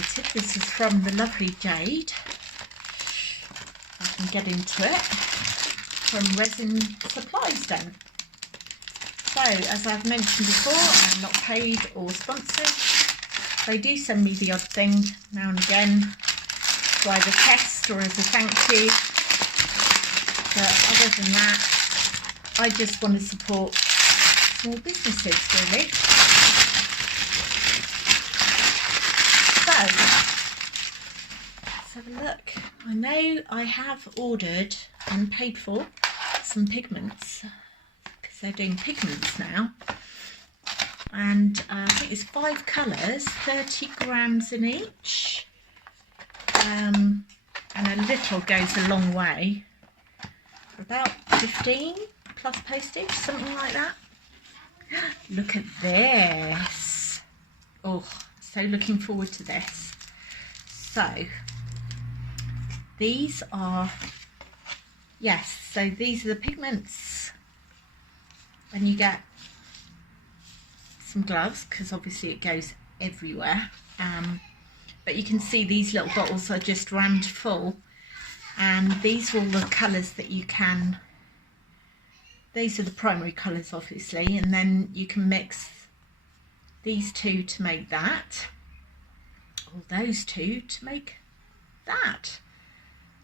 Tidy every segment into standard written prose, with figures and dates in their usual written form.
created. This is from the lovely Jade. I can get into it. From Resin Supplies then. So, as I've mentioned before, I'm not paid or sponsored. They do send me the odd thing now and again to either test or as a thank you. But other than that, I just want to support small businesses, really. So, let's have a look. I know I have ordered and paid for some pigments, because they're doing pigments now. And I think it's 5 colours, 30 grams in each. And a little goes a long way. About 15 plus postage, something like that. Look at this. Oh, so looking forward to this. So, these are, yes, so these are the pigments. And you get some gloves, because obviously it goes everywhere. But you can see these little bottles are just rammed full. And these are all the colours that you can, these are the primary colours obviously, and then you can mix these two to make that, or those two to make that.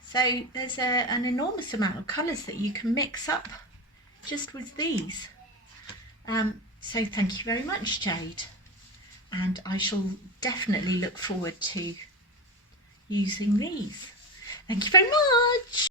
So there's an enormous amount of colours that you can mix up just with these. So thank you very much, Jade, and I shall definitely look forward to using these. Thank you very much.